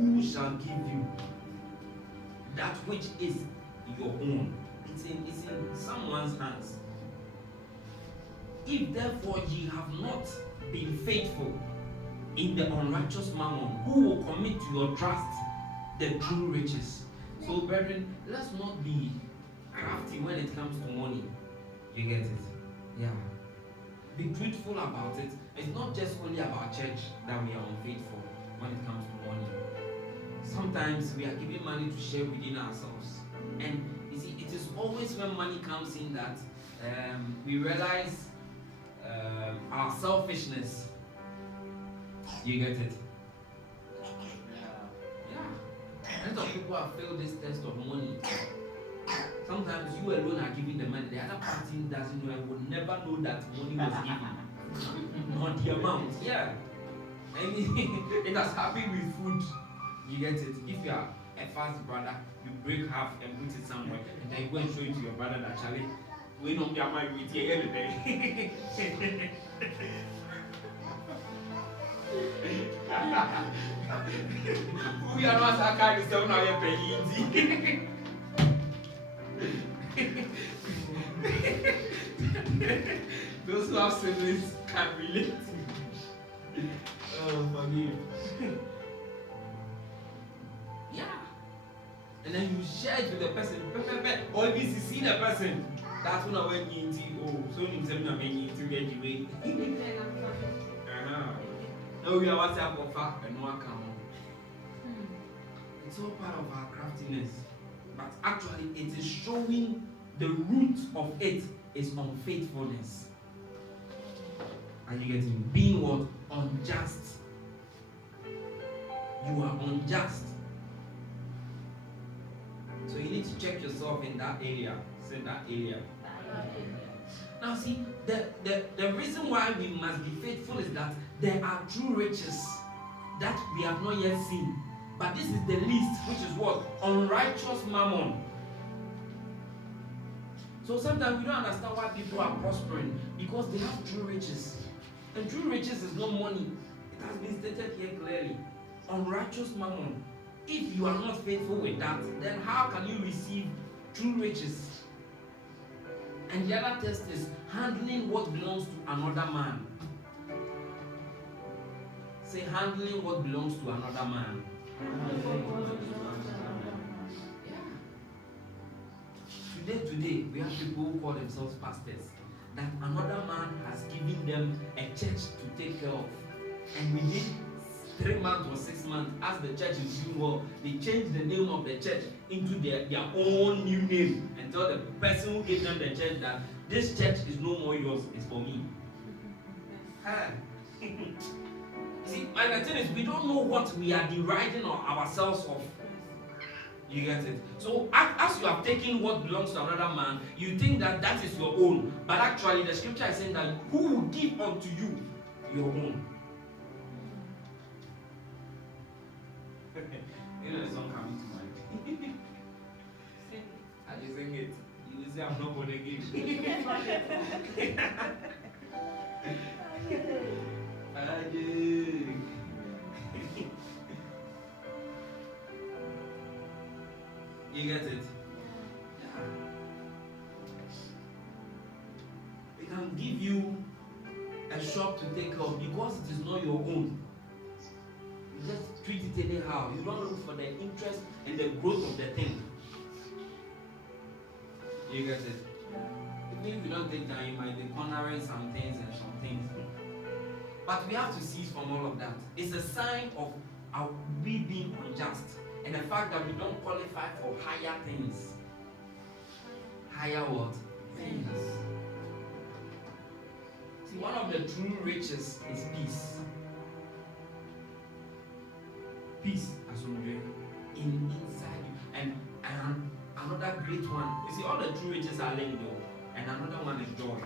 who shall give you that which is your own? It's in someone's hands. If therefore ye have not been faithful in the unrighteous mammon, who will commit to your trust the true riches? So, brethren, let's not be crafty when it comes to money. You get it? Yeah. Be truthful about it. It's not just only about church that we are unfaithful when it comes to money. Sometimes we are giving money to share within ourselves. And you see, it is always when money comes in that we realize our selfishness. You get it? Yeah. A lot of people have failed this test of money. Sometimes you alone are giving the money. The other party doesn't know and will never know that money was given. Not the amount. Yeah. And it has happened with food. You get it? If you are a fast brother, you break half and put it somewhere, and then you go and show it to your brother that Charlie, we don't get married with you every day. We are not that kind of stuff now. You're paying. Those who have siblings can relate. Oh, forgive. Yeah. And then you share it with the person. Or if you see the person, that's when I went into, so you say, I'm going to get you away. No, we are what's up of fact and no account. It's all part of our craftiness. But actually, it is showing the root of it is unfaithfulness. And you get me? Being what? Unjust. You are unjust. So you need to check yourself in that area. Say that area. Now see, the reason why we must be faithful is that there are true riches that we have not yet seen. But this is the least, which is what? Unrighteous mammon. So sometimes we don't understand why people are prospering, because they have true riches. And true riches is not money. It has been stated here clearly. Unrighteous mammon. If you are not faithful with that, then how can you receive true riches? And the other test is handling what belongs to another man. Say, handling what belongs to another man. Yeah. Today, we have people who call themselves pastors. That another man has given them a church to take care of. And within 3 months or 6 months, as the church is doing well, they change the name of the church into their own new name and tell the person who gave them the church that this church is no more yours, it's for me. See, my thing is, we don't know what we are deriding ourselves of. You get it? So as you have taken what belongs to another man, you think that that is your own. But actually, the scripture is saying that who will give unto you your own? You know the song coming to mind. I just sing it. You will say I'm not born again. You get it? Yeah. They can give you a shop to take care of because it is not your own. You just treat it anyhow. You don't look for the interest and the growth of the thing. You get it? Even if you don't take time, you might be cornering some things and some things. But we have to cease from all of that. It's a sign of we being unjust. And the fact that we don't qualify for higher things. Higher what? Things. See, one of the true riches is peace. Peace, as we inside you. And another great one. You see, all the true riches are linked though. And another one is joy.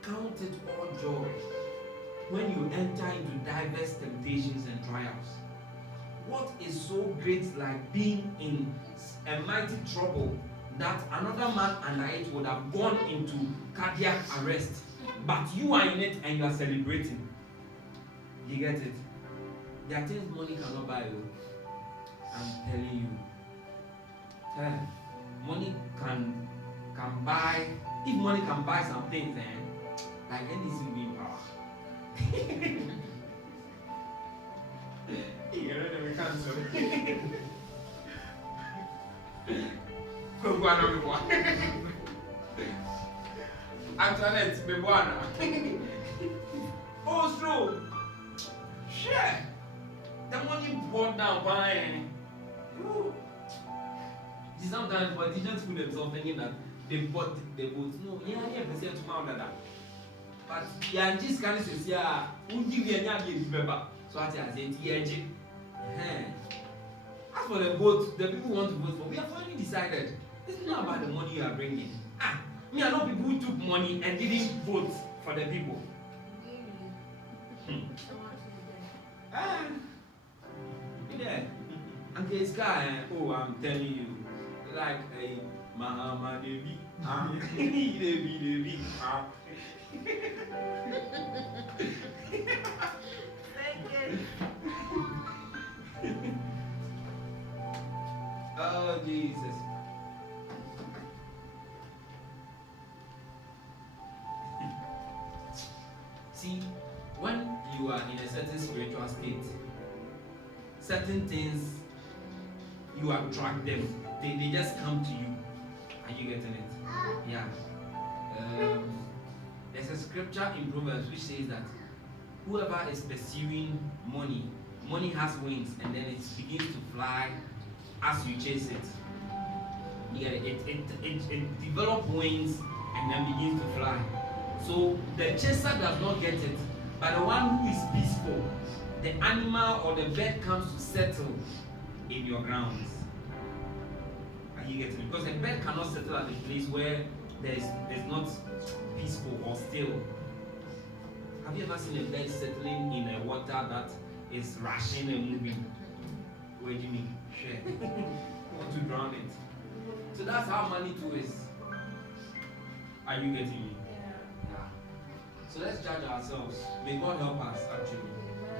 Count it all joy when you enter into diverse temptations and trials. What is so great like being in a mighty trouble that another man under it would have gone into cardiac arrest, but you are in it and you are celebrating? You get it? There are things money cannot buy you. I'm telling you. Money can buy. If money can buy some things, like NDC will be in power. You know we cancel. Actually, it's Bebuana. Oh, it's true. Share. The money brought down by. Sometimes politicians fool themselves thinking that they bought the vote. No, percent to mount that. But yeah, just kind of says, yeah, who give you any paper? So I said, yeah. As for the vote, the people who want to vote for, we have already decided. It's not about the money you are bringing. Me, I know people who took money and didn't vote for the people. Yeah. And this guy, I'm telling you, like a Mahama Devi. Devi. Oh, Jesus. See, when you are in a certain spiritual state, certain things, you attract them. They just come to you. Are you getting it? Yeah. There's a scripture in Proverbs which says that whoever is pursuing money has wings, and then it begins to fly as you chase it. Yeah, it develops wings and then begins to fly. So the chaser does not get it, but the one who is peaceful, the animal or the bird comes to settle in your grounds. Are you getting it? Because a bird cannot settle at a place where there's not peaceful or still. Have you ever seen a bird settling in a water that is rushing and moving? Where do you mean? Share. You want to drown it. So that's how money too is. Are you getting me? Yeah. So let's judge ourselves. May God help us actually.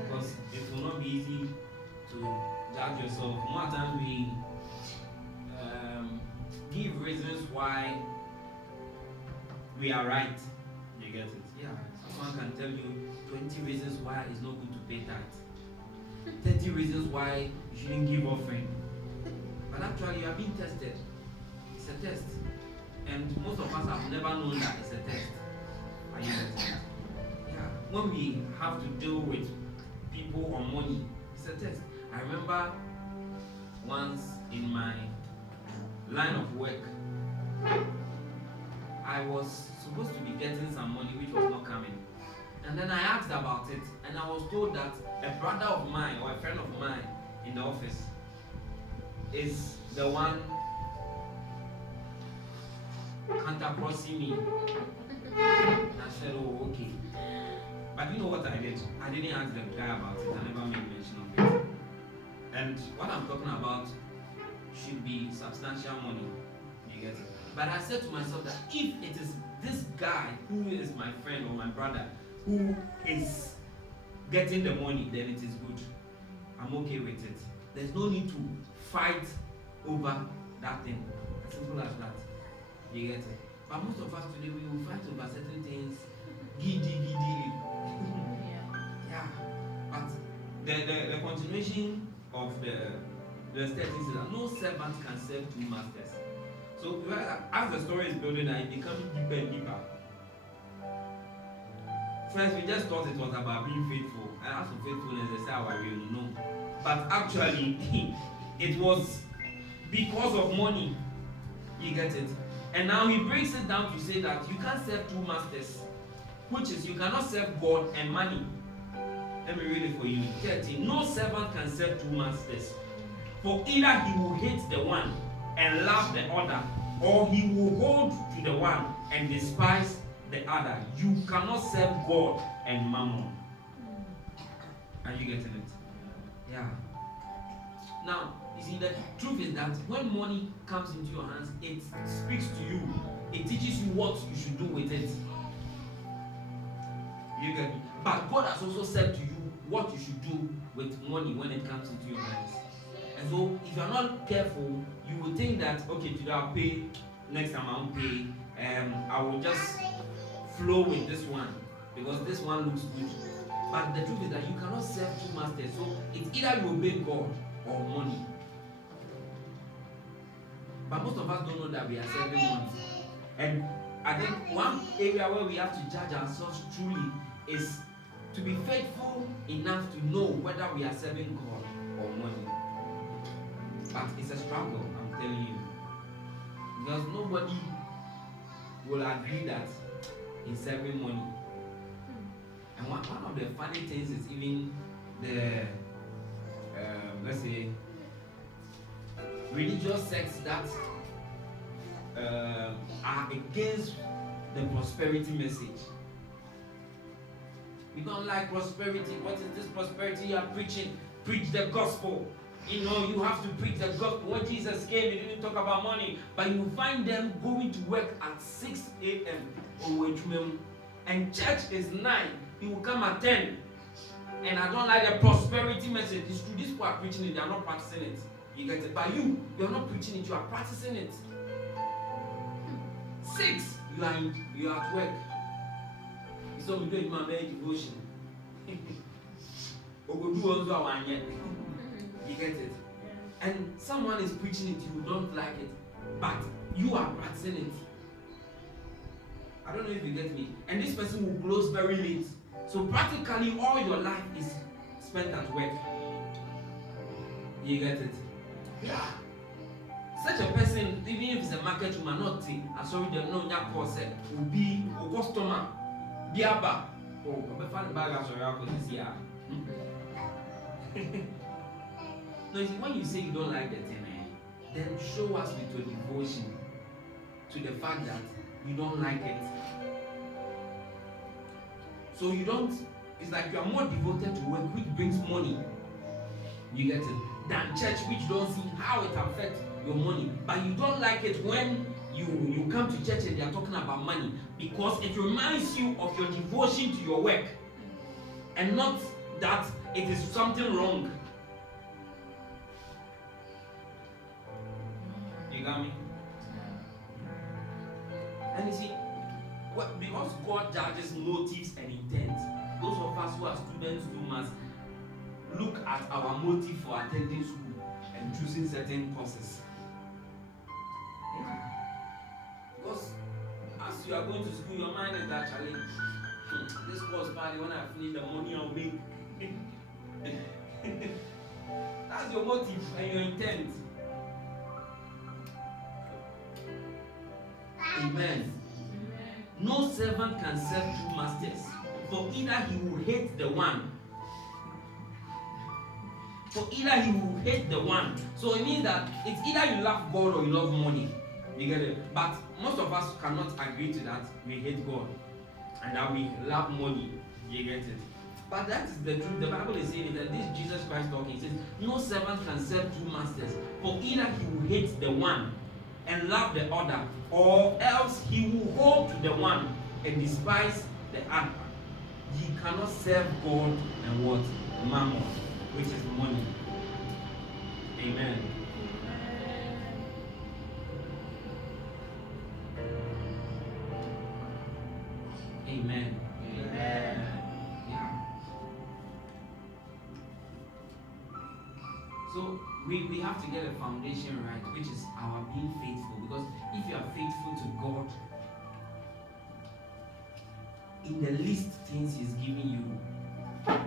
Because it will not be easy to judge yourself. More times we give reasons why we are right. You get it? Yeah. Someone can tell you 20 reasons why it's not good to pay tithe. 30 reasons why you shouldn't give offering. But actually you are being tested. It's a test. And most of us have never known that it's a test. Are you getting it? Yeah. When we have to deal with people or money, it's a test. I remember once in my line of work, I was supposed to be getting some money which was not coming. And then I asked about it, and I was told that a brother of mine or a friend of mine in the office is the one counter-crossing me. I said, oh, okay. But you know what I did? I didn't ask the guy about it. I never made mention of it. And what I'm talking about should be substantial money. You get it? But I said to myself that if it is this guy who is my friend or my brother who is getting the money, then it is good. I'm okay with it. There's no need to fight over that thing. As simple as that. You get it? But most of us today, we will fight over certain things. Giddy. Yeah. But the continuation of the statement is that no servant can serve two masters. So as the story is building, it becomes deeper and deeper. First, we just thought it was about being faithful. And as for faithfulness, they say, "I will know." But actually, it was because of money. You get it? And now he brings it down to say that you can't serve two masters, which is you cannot serve God and money. Let me read it for you. 13. No servant can serve two masters, for either he will hate the one and love the other, or he will hold to the one and despise the other. You cannot serve God and mammon. Are you getting it? Yeah. Now, you see, the truth is that when money comes into your hands, it speaks to you. It teaches you what you should do with it. You get me? But God has also said to you what you should do with money when it comes into your hands. And so if you're not careful, you will think that, okay, today I'll pay, next time I'll pay, I will just flow with this one because this one looks good. But the truth is that you cannot serve two masters. So it's either you obey God or money. But most of us don't know that we are serving money. And I think one area where we have to judge ourselves truly is to be faithful enough to know whether we are serving God or money. But it's a struggle, I'm telling you. Because nobody will agree that he's serving money. And one of the funny things is even the, let's say, religious sects that are against the prosperity message. We don't like prosperity. What is this prosperity you are preaching? Preach the gospel. You know, you have to preach the gospel. When Jesus came, he didn't talk about money. But you find them going to work at 6 a.m. And church is 9. He will come at 10. And I don't like the prosperity message. It's true. These people are preaching it. They are not practicing it. You get it? But you are not preaching it. You are practicing it. 6, you are at work. So we do it my very devotion. You get it? And someone is preaching it, you don't like it, but you are practicing it. I don't know if you get me. And this person will close very late. So practically all your life is spent at work. You get it? Yeah. Such a person, even if it's a market woman, not say, I'm sorry, they know your course will be a customer. Biaba. Oh, I'm a fan bag as well this year. No, see, when you say you don't like the thing, then show us with your devotion to the fact that you don't like it. So you don't, it's like you are more devoted to work which brings money. You get it? Than church which don't see how it affects your money. But you don't like it when you come to church and they are talking about money because it reminds you of your devotion to your work and not that it is something wrong. You got me? And you see, because God judges motives and intent, those of us who are students too must look at our motive for attending school and choosing certain courses. Because as you are going to school, your mind is actually this course party, when I finish the money I'll make. That's your motive and your intent. Amen. No servant can serve two masters, for either he will hate the one. So it means that it's either you love God or you love money. You get it? But most of us cannot agree to that. We hate God and that we love money. You get it? But that is the truth. The Bible is saying that this Jesus Christ talking says, no servant can serve two masters, for either he will hate the one and love the other, or else he will hold to the one and despise the other. Ye cannot serve God and what? Mammon, which is money. Amen. Amen. Amen. Yeah. So we have to get a foundation right, which is our being faithful. Because if you are faithful to God, in the least things He's giving you,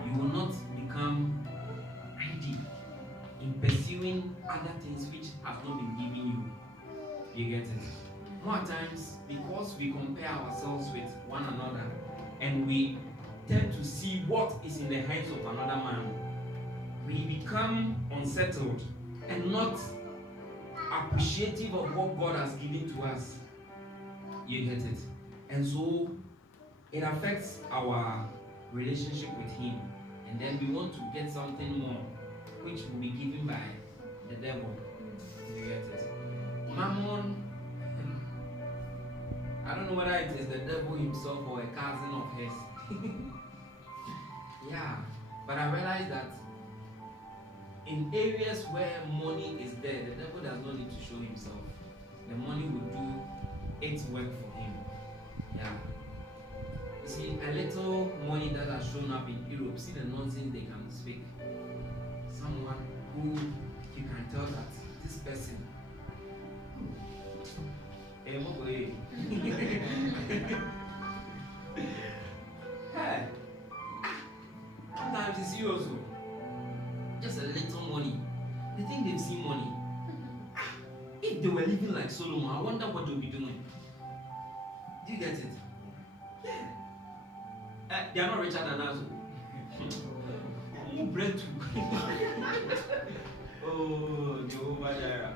you will not become greedy in pursuing other things which have not been given you. You get it? More times, because we compare ourselves with one another and we tend to see what is in the hands of another man, we become unsettled and not appreciative of what God has given to us. You get it? And so it affects our relationship with Him, and then we want to get something more, which will be given by the devil. You get it? Mammon, I don't know whether it is the devil himself or a cousin of his. Yeah, But I realized that in areas where money is there, the devil does not need to show himself. The money will do its work for him. Yeah. You see, a little money that has shown up in Europe, see the nonsense they can speak. Someone who you can tell that this person. Hey, sometimes it's serious. Just a little money. They think they've seen money. If they were living like Solomon, I wonder what they'll be doing. Do you get it? Yeah. They are not richer than us. More bread too. Oh, Jehovah Jireh.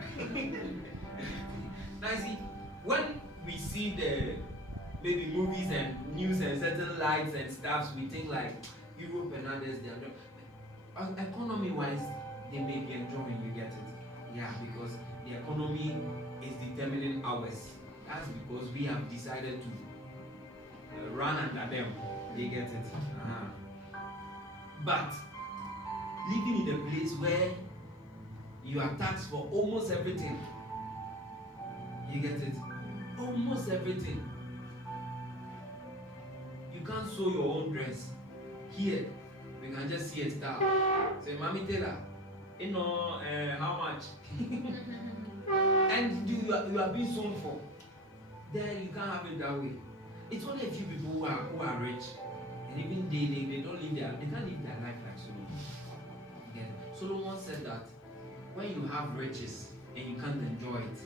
Now see, when we see the maybe movies and news and certain lights and stuffs, we think like Europe and others, they are not. Economy-wise, they may be enjoying. You get it? Yeah, because the economy is determining ours. That's because we have decided to run under them. They get it? But living in a place where you are taxed for almost everything. You get it? Almost everything. You can't sew your own dress. Here, we can just see it down. Say, Mommy Taylor, you know how much? And you are being sewn for. Then you can't have it that way. It's only a few people who are rich, and even they don't live they can't live their life like Solomon. Again, Solomon said that when you have riches and you can't enjoy it,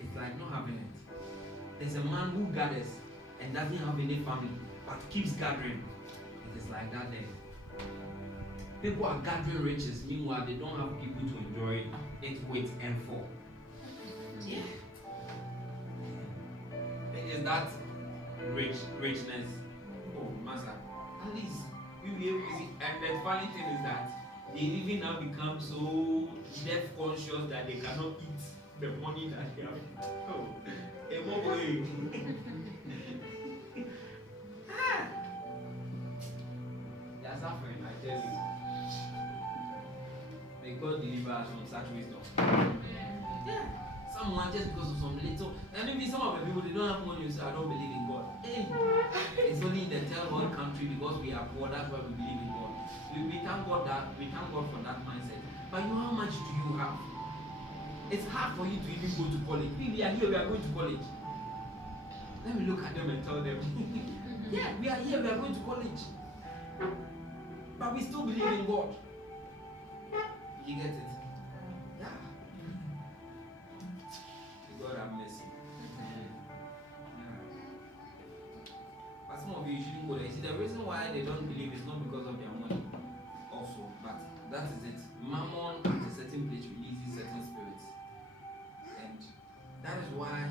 it's like not having it. There's a man who gathers and doesn't have any family, but keeps gathering. It is like that there. People are gathering riches, meanwhile they don't have people to enjoy it with and for. Yeah. Is that richness? Oh, master. At least you be able to see. And the funny thing is that they even now become so death conscious that they cannot eat the money that they have. Oh, they are suffering, I tell you. May God deliver us from such wisdom. Yeah. Someone just because of some little, and maybe some of the people they don't have money, you say I don't believe in God. Hey, it's only in the third world country because we are poor, that's why we believe in God. We thank God for that mindset. But you know how much do you have? It's hard for you to even go to college. We are here, we are going to college. Let me look at them and tell them, yeah, we are here, we are going to college. But we still believe in God. You get it? Yeah. God have mercy. But some of you shouldn't go there. You see, the reason why they don't believe is not because of their money, also, but that is it. Mammon at a certain place releases certain spirits, and that is why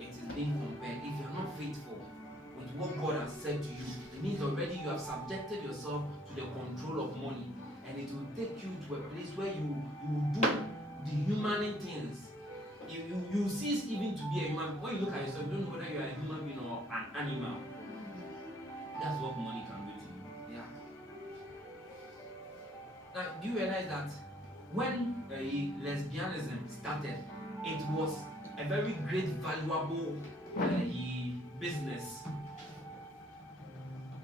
it is being compared. If you are not faithful with what God has said to you, it means already you have subjected yourself to the control of money, and it will take you to a place where you will do the human things. You cease even to be a human. When you look at yourself, you don't know whether you are a human being or an animal. That's what money can do to you. Yeah. Now, do you realize that when lesbianism started, it was a very great, valuable business.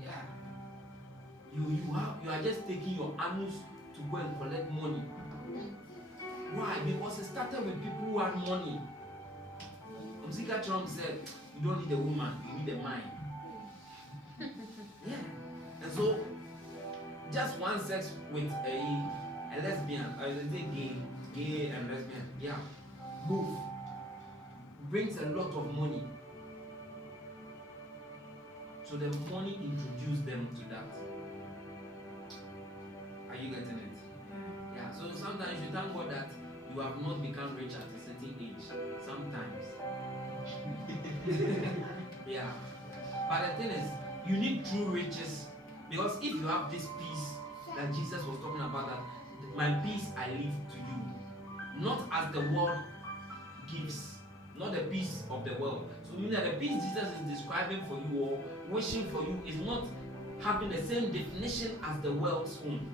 Yeah. You are just taking your anus to go and collect money. Why? Because it started with people who had money. Mzika Trump said, you don't need a woman, you need a mind. Yeah. And so, just one sex with a lesbian, or is it gay and lesbian, yeah, both, brings a lot of money. So the money introduced them to that. Are you getting it? Yeah. So sometimes you thank God that you have not become rich at a certain age. Sometimes. Yeah. But the thing is, you need true riches. Because if you have this peace that Jesus was talking about, that my peace I leave to you. Not as the world gives. Not the peace of the world. So meaning that the peace Jesus is describing for you or wishing for you is not having the same definition as the world's own.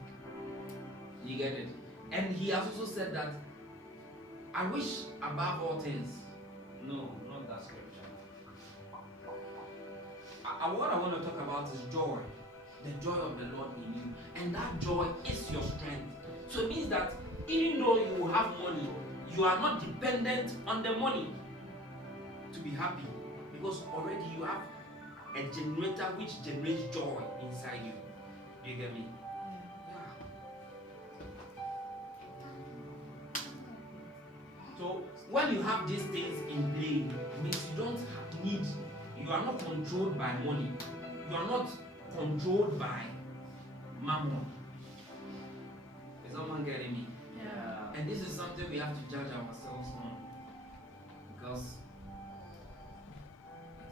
You get it? And he has also said that, I wish above all things. No, not that scripture. What I want to talk about is joy. The joy of the Lord in you. And that joy is your strength. So it means that even though you have money, you are not dependent on the money to be happy. Because already you have a generator which generates joy inside you. Do you get me? So when you have these things in play, it means you don't need, you are not controlled by money. You are not controlled by mammon. Is someone getting me? Yeah. And this is something we have to judge ourselves on. Because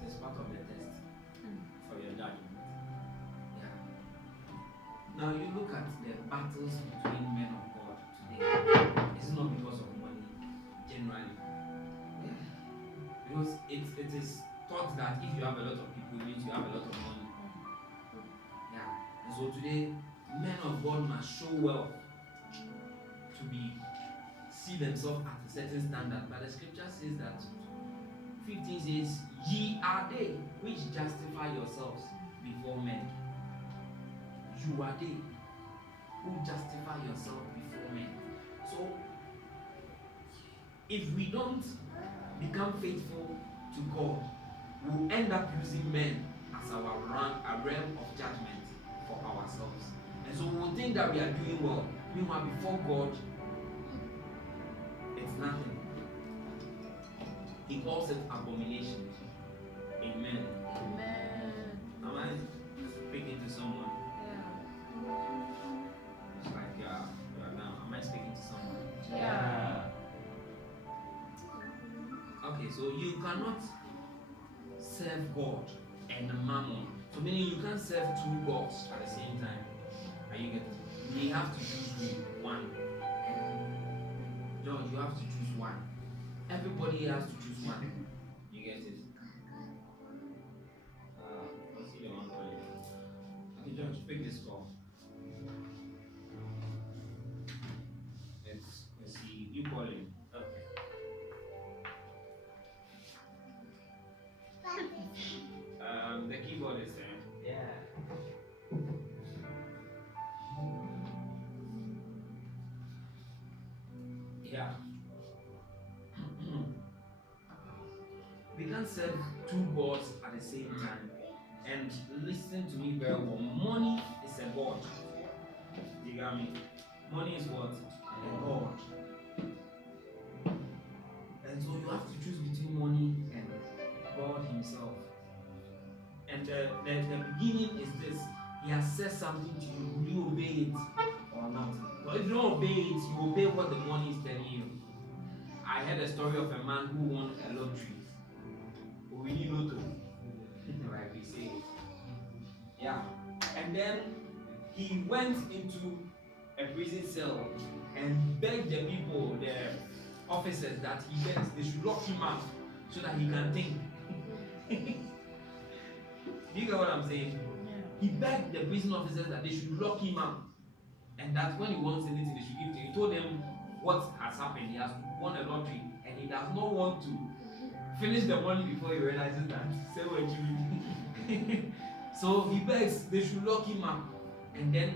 it is part of the test for your judgment. Yeah. Now you look at the battles between men of God today. It's not because of money, generally. Yeah. Because it is thought that if you have a lot of people, it means you have a lot of money. Yeah. And so today, men of God must show wealth to see themselves at a certain standard. But the scripture says that 15 says, ye are they which justify yourselves before men. You are they who justify yourself before men. So if we don't become faithful to God, we'll end up using men as our realm of judgment for ourselves. And so we'll think that we are doing well. Meanwhile, before God, it's nothing. He calls it abomination. Amen. Amen. Am I speaking to someone? Yeah. It's like, yeah, now. Am I speaking to someone? Yeah. Okay, so you cannot serve God and mammon. So meaning you can't serve two gods at the same time. Are you getting it? You have to choose one. George, you have to choose one. Everybody has to choose one. You get it? Let's see the one for you. Okay, George, pick this call. Let's see. You call him. Okay. The keyboard is there. Yeah. Yeah. We can't serve two gods at the same time. And listen to me very well. Money is a god. You got me? Money is what? A god. And so you have to choose between money and God Himself. And the beginning is this. He has said something to you. Will you obey it or not? But if you don't obey it, you obey what the money is telling you. I heard a story of a man who won a lottery. We need lotto. Like we say. Yeah. And then he went into a prison cell and begged the people, the officers, that they should lock him up so that he can think. Do you get what I'm saying? Yeah. He begged the prison officers that they should lock him up. And that when he wants anything, they should give to him. He told them what has happened. He has won a lottery and he does not want to finish the money before he realizes that. Say what you mean. So he begs they should lock him up and then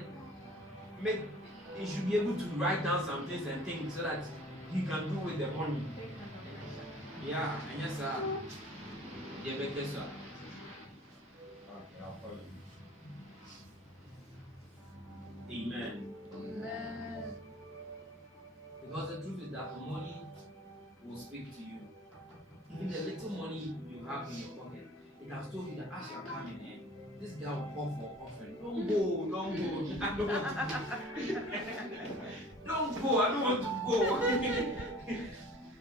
he should be able to write down some things and think so that he can do with the money. Yeah, and yes, sir. Yeah, better, sir. Okay, I'll follow you. Amen. Amen. Because the truth is that money will speak to you. Even the little money you have in your pocket, it has told you that as you are coming in, this guy will call for offering. Don't go. I don't want to go. Don't go. I don't want to go.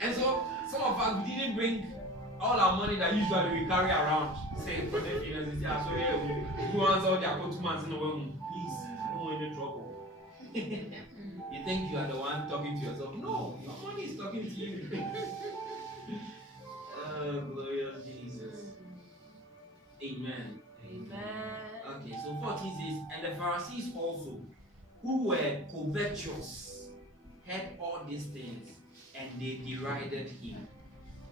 And so some of us, we didn't bring all our money that usually we carry around. Say for the finances, yeah, so who answer all their 2 months in the world? Please, I don't want any trouble. You think you are the one talking to yourself? No, your money is talking to you. Oh, glorious Jesus. Amen. Amen. Okay, so 14 says, and the Pharisees also, who were covetous, heard all these things, and they derided him.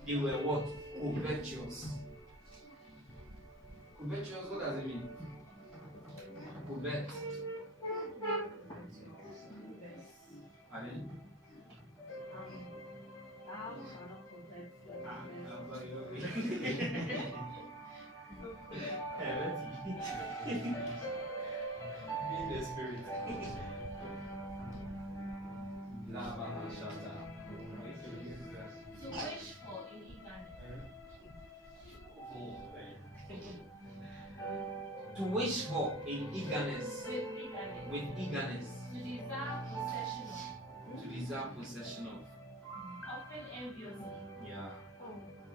They were what? Covetous. Covetous, what does it mean? Covet. Pardon? Be the spirit. To wish for in eagerness. To wish for in eagerness. With With eagerness. eagerness. To desire possession of. To desire possession of. Often enviously. Yeah.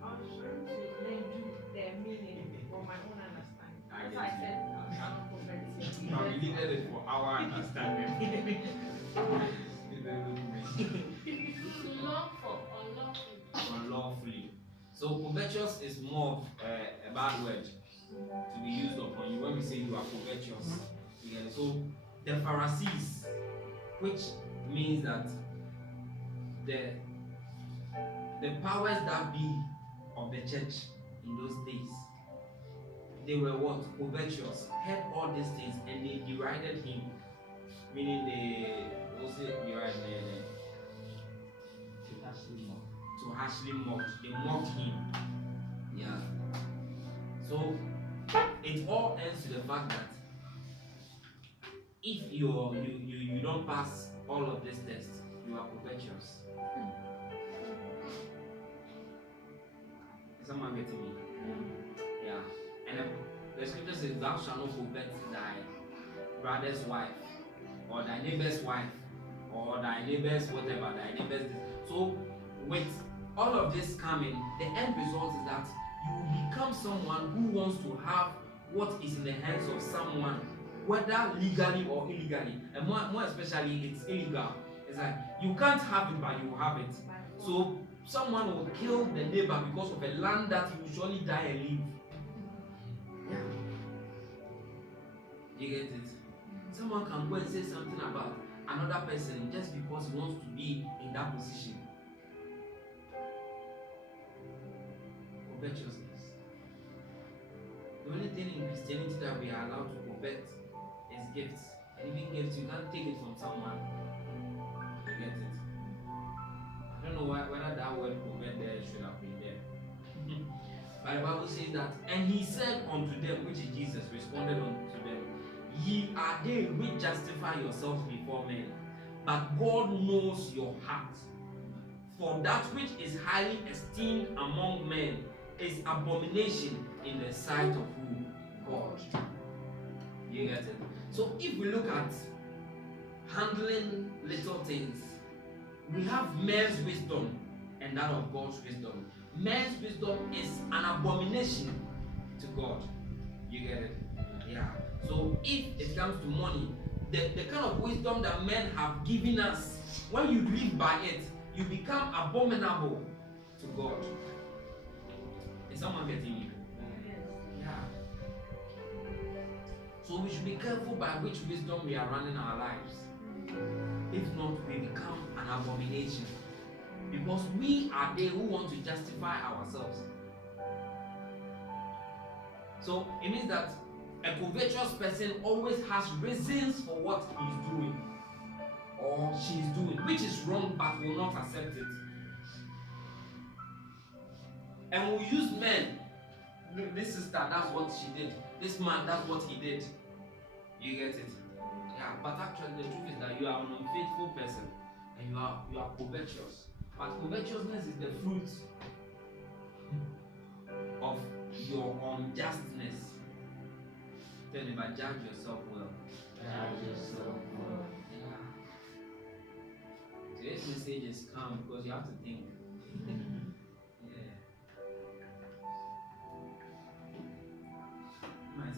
I was trying to lend you the meaning for my own understanding. I That's why I get said I cannot convert it. Now we needed it for our understanding. To long for unlawfully. Unlawfully. So covetous is more of a bad word to be used upon you when we say you are covetous. Yeah, so the Pharisees, which means that the powers that be of the church in those days, they were what? Covetous, heard all these things and they derided him. Meaning they also deride to harshly mocked. They mocked him. Yeah. So it all ends to the fact that if you don't pass all of these tests, you are covetous. Is someone getting me? Yeah. And the scripture says, thou shalt not covet thy brother's wife, or thy neighbor's wife, or thy neighbor's whatever, thy neighbor's this. So with all of this coming, the end result is that you become someone who wants to have what is in the hands of someone, whether legally or illegally. And more especially, it's illegal. It's like you can't have it, but you have it. So someone will kill the neighbor because of a land that he will surely die and leave. Yeah. You get it? Someone can go and say something about another person just because he wants to be in that position. Covetousness. The only thing in Christianity that we are allowed to covet is gifts. And even gifts, you can't take it from someone. You get it? I don't know whether that word covet there should have been there. But the Bible says that, and he said unto them, which is Jesus, responded unto them, ye are they which justify yourselves before men, but God knows your heart. For that which is highly esteemed among men is abomination in the sight of who? God. You get it? So if we look at handling little things, we have men's wisdom and that of God's wisdom. Man's wisdom is an abomination to God. You get it? Yeah. So if it comes to money, the kind of wisdom that men have given us, when you live by it, you become abominable to God. Is someone getting you? Yeah. So we should be careful by which wisdom we are running our lives. If not, we become an abomination. Because we are they who want to justify ourselves. So it means that a covetous person always has reasons for what he's doing or she's doing, which is wrong but will not accept it. And we'll use men. This sister, that's what she did. This man, that's what he did. You get it? Yeah, but actually the truth is that you are an unfaithful person and you are covetous. But covetousness is the fruit of your unjustness. Tell me, but judge yourself well. Judge yourself well. Yeah. Today's message is calm because you have to think. Yeah.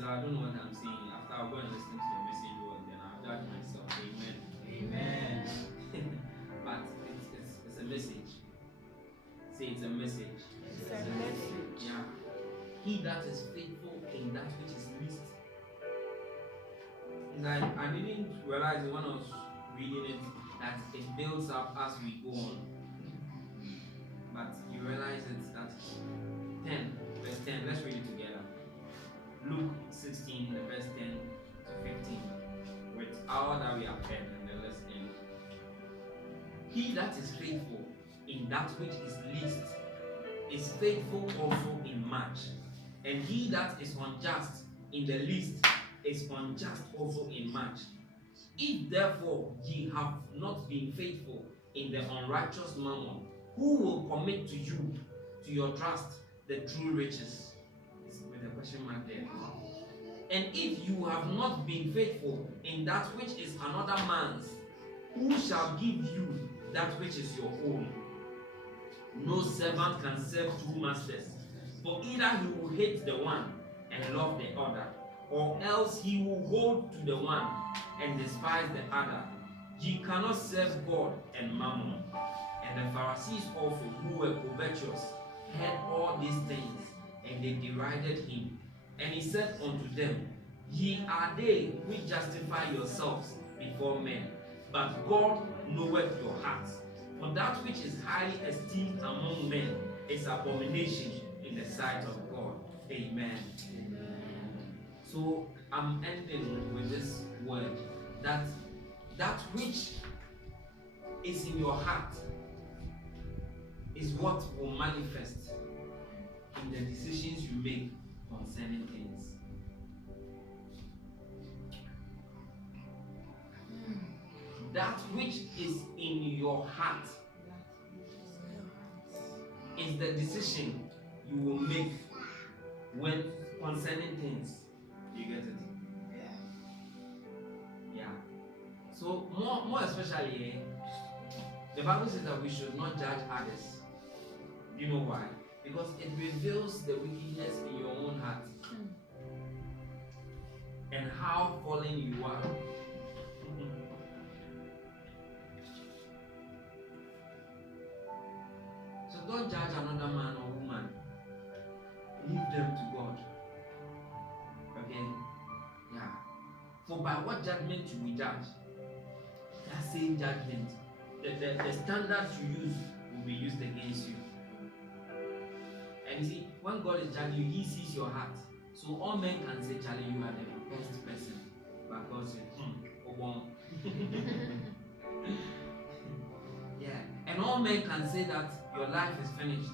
So I don't know what I'm saying. After I'll go and listen to the message and then I'll judge myself. Amen. Amen. But it's a message. Say it's a message. It's a message. Yeah. He that is faithful in that which is least And I didn't realize when I was reading it that it builds up as we go on. But you realize it that 10, verse 10, let's read it together. Luke 16, the verse 10 to 15. With all that we have heard, and then let's end. He that is faithful in that which is least is faithful also in much. And he that is unjust in the least is unjust also in much. If therefore ye have not been faithful in the unrighteous mammon, who will commit to you, to your trust, the true riches? With a question mark there. And if you have not been faithful in that which is another man's, who shall give you that which is your own? No servant can serve two masters, for either he will hate the one and love the other, or else he will hold to the one and despise the other. Ye cannot serve God and mammon. And the Pharisees also, who were covetous, heard all these things, and they derided him. And he said unto them, Ye are they which justify yourselves before men, but God knoweth your hearts. For that which is highly esteemed among men is abomination in the sight of God. Amen. So I'm ending with this word that which is in your heart is what will manifest in the decisions you make concerning things. That which is in your heart is the decision you will make when concerning things. You get it? Yeah. So more especially, the Bible says that we should not judge others. You know why? Because it reveals the wickedness in your own heart and how fallen you are. So don't judge another man or woman. Leave them to God. Okay? Yeah. For by what judgment you will judge? That same judgment, the standards you use will be used against you. And you see, when God is judging you, He sees your heart. So all men can say, Charlie, you are the best person. But God says, yeah. And all men can say that your life is finished.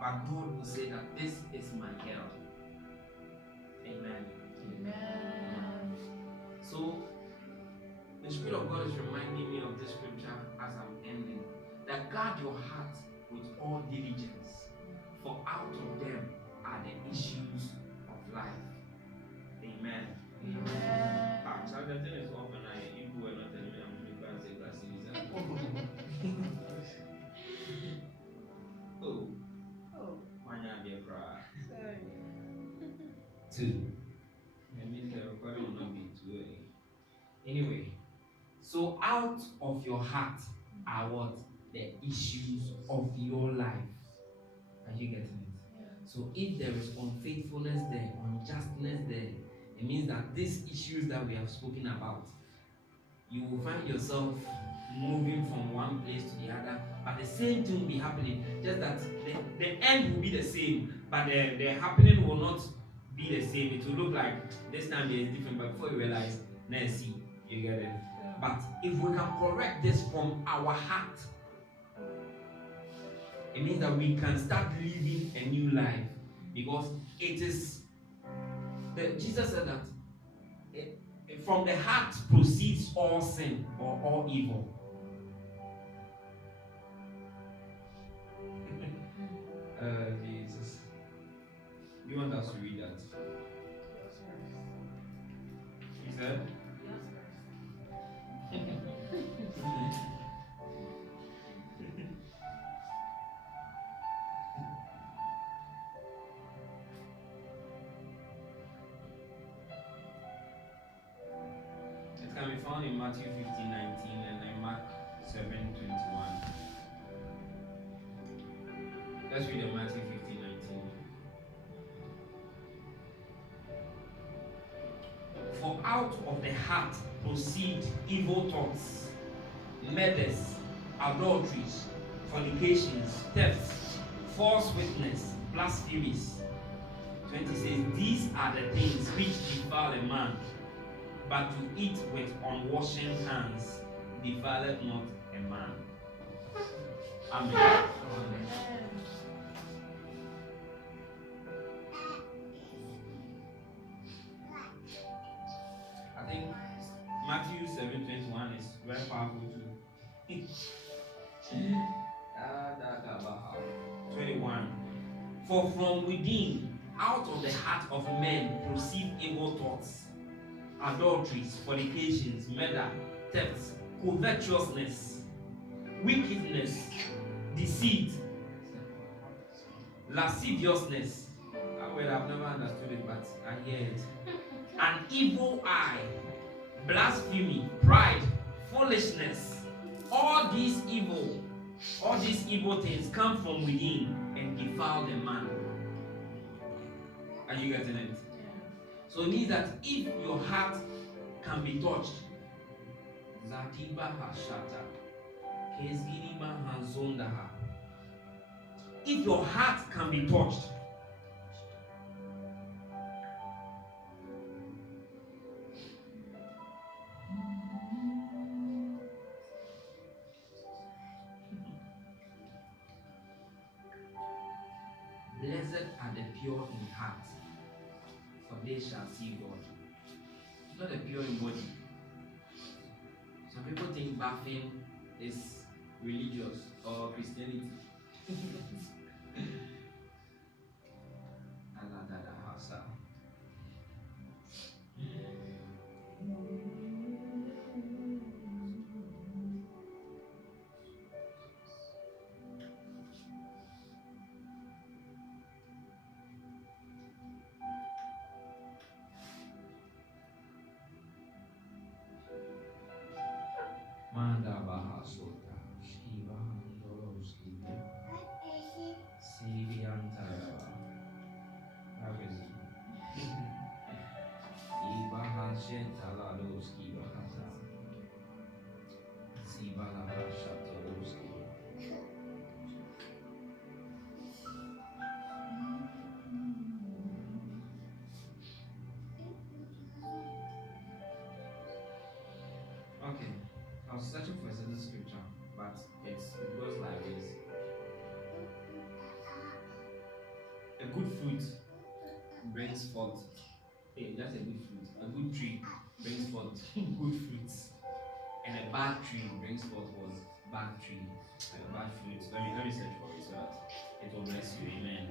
But God will say that this is my girl. Amen. Amen. So, the Spirit of God is reminding me of this scripture as I'm ending. That guard your heart with all diligence, for out of them are the issues of life. Amen. Amen. So the thing is often if you were not telling me, I'm going to say glasses. Oh. Sorry. 2. Maybe the recording will not be 2. Anyway, so out of your heart are what? The issues of your life. Are you getting it? So if there is unfaithfulness there, unjustness there, it means that these issues that we have spoken about, you will find yourself moving from one place to the other, but the same thing will be happening, just that the end will be the same, but the happening will not be the same. It will look like this time there is different, but before you realize, now see, you get it. Yeah. But if we can correct this from our heart, it means that we can start living a new life, because it is Jesus said that from the heart proceeds all sin or all evil. Jesus. You want us to read that? He said? It can be found in Matthew 15:19 and then Mark 7:21. Let's read the Matthew 15:19. For out of the heart proceed evil thoughts, murders, adulteries, fornications, thefts, false witness, blasphemies. 20 says, these are the things which defile a man, but to eat with unwashen hands defileth not a man. Amen. I think Matthew 7:21 is very powerful too. 21. For from within, out of the heart of men proceed evil thoughts, adulteries, fornications, murder, thefts, covetousness, wickedness, deceit, lasciviousness. Well, I've never understood it, but I hear it. An evil eye, blasphemy, pride, foolishness. All these evil things come from within and defile the man. Are you getting it? So it means that if your heart can be touched, if your heart can be touched, blessed are the pure in heart, for they shall see God. It's not the pure in body. Some people think bathing is religious or Christianity. Manda baha sota, skiba handolo skiba, sibi antara, agezi, iba hanshen talado skiba hata, siba la hashata skiba. Okay. I was searching for a certain scripture, but it goes like this. A good fruit brings forth. Hey, that's a good fruit. A good tree brings forth good fruits. And a bad tree brings forth what? Bad tree. And a bad fruit. Let me search for it so that it will bless you. Amen.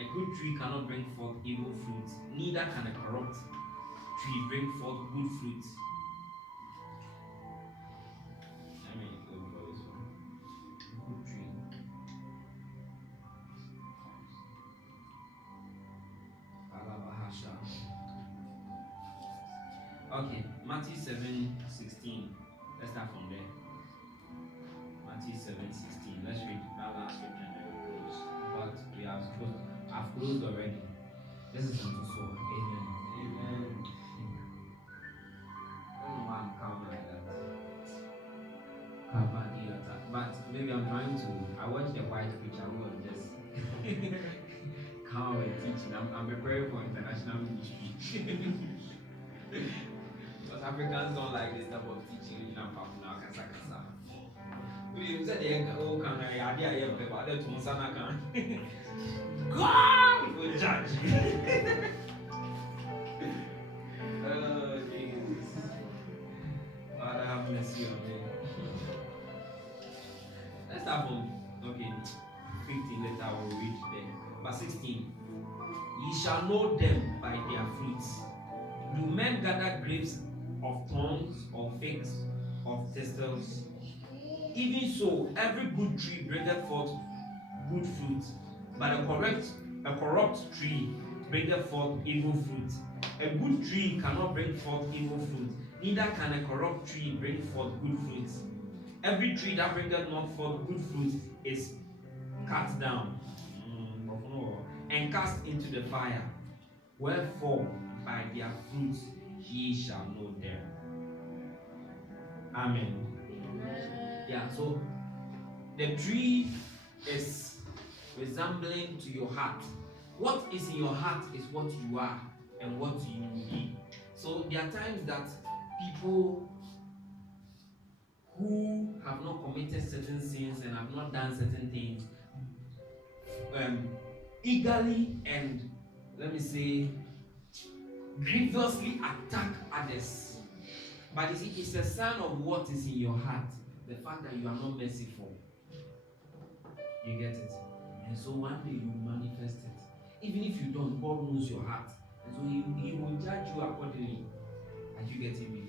A good tree cannot bring forth evil fruit, neither can a corrupt tree bring forth good fruit. Let me look for this one. Good tree. Alabahasha. Okay, Matthew 7:16. Let's start from there. Matthew 7:16. Let's read that last scripture and then we'll close. But we have closed. I've closed already. This is unto soul. Amen. Amen. I don't know why I'm calm like that. But maybe I'm trying to. I watched the white preacher who was just calm and teaching. I'm preparing for international ministry. Because Africans don't like this type of teaching. You know, kasa. You said the idea here, but the Tumusana can. God will judge you. Oh, Jesus. Father, have mercy on me. Let's start from, 15, later I will read there. Verse 16. Ye shall know them by their fruits. Do men gather grapes of thorns or figs of thistles? Even so, every good tree bringeth forth good fruit, but a corrupt tree bringeth forth evil fruit. A good tree cannot bring forth evil fruit, neither can a corrupt tree bring forth good fruit. every tree that bringeth not forth good fruit is cut down and cast into the fire. Wherefore, by their fruits ye shall know them. Amen. Yeah, so the tree is resembling to your heart. What is in your heart is what you are and what you will be. So there are times that people who have not committed certain sins and have not done certain things eagerly and, let me say, grievously attack others. But you see, it's a sign of what is in your heart. The fact that you are not merciful. You get it? And so one day you manifest it. Even if you don't, God knows your heart. And so he will judge you accordingly. Are you getting me?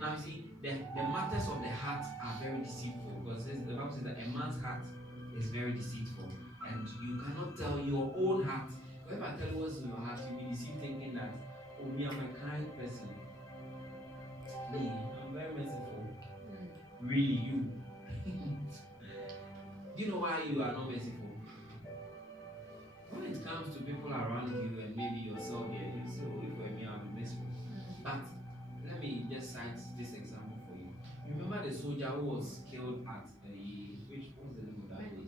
Now you see, the matters of the heart are very deceitful. Because the Bible says that a man's heart is very deceitful. And you cannot tell your own heart. If I tell you what's in your heart, you'll be deceived thinking that, oh, me, I'm a kind person. Me, I'm very merciful. Really, you. Do you know why you are not merciful? When it comes to people around you and maybe yourself, yeah, you say, oh, if me, I'll be merciful. But let me just cite this example for you. You remember the soldier who was killed at what's the name of that place?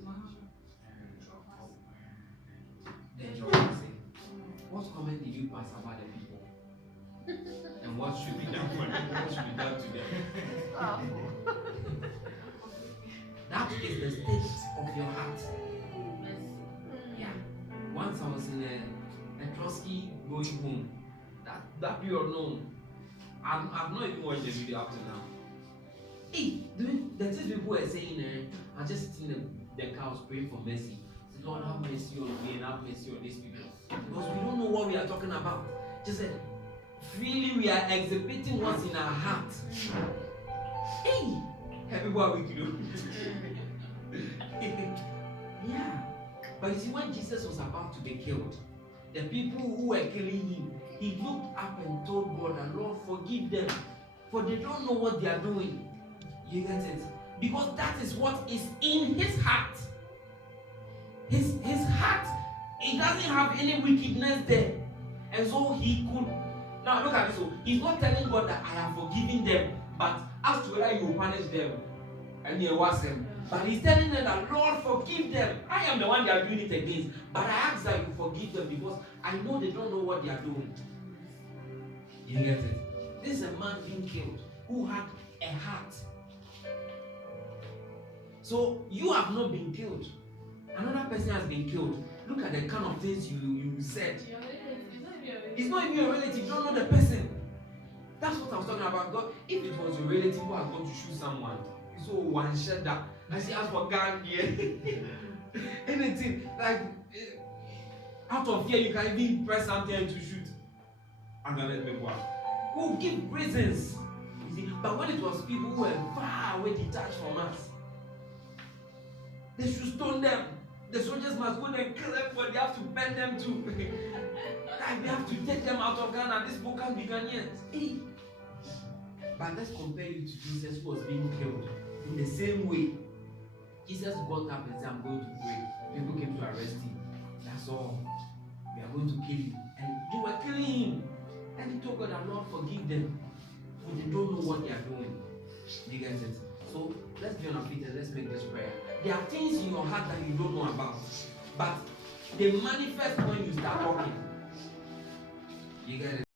What comment did you pass about the people? And what should be done for them? What should be done to them? That is the state of your heart. Yeah. Once I was in a Trotsky going home. That period, no. I've not even watched the video up to now. Hey, the things people were saying, I just sitting in the cows praying for mercy. Say, Lord, have mercy on me and have mercy on these people. Because we don't know what we are talking about. Just say, freely we are exhibiting what's in our heart. Hey, everybody we do. Yeah. But you see, when Jesus was about to be killed, the people who were killing him, he looked up and told God, Lord, forgive them, for they don't know what they are doing. You get it? Because that is what is in his heart. His heart, it doesn't have any wickedness there. And so he could. Now look at this. So he's not telling God that I have forgiven them, but as to whether you punish them and you wash them. But he's telling them that, Lord, forgive them. I am the one they are doing it against. But I ask that you forgive them because I know they don't know what they are doing. You get it? This is a man being killed who had a heart. So you have not been killed. Another person has been killed. Look at the kind of things you said. It's not even your relative. You don't know the person. That's what I was talking about. God, if it was your relative who had gone to shoot someone, so one shot that, I see ask for gun here. Anything like out of fear, you can even press something to shoot. And then let me go out. We'll give reasons. You see, but when it was people who were far away, detached from us, they should stone them. The soldiers must go there and kill them, but they have to bend them too. Like they have to take them out of Ghana. This book can't be Ghanaians. Hey. But let's compare you to Jesus who was being killed. In the same way, Jesus got up and said, I'm going to pray. People came to arrest him. That's all. We are going to kill him. And they were killing him. And he told God, Lord, forgive them. For they don't know what they are doing. You get it? So let's be on our feet and let's make this prayer. There are things in your heart that you don't know about. But they manifest when you start talking. You get it?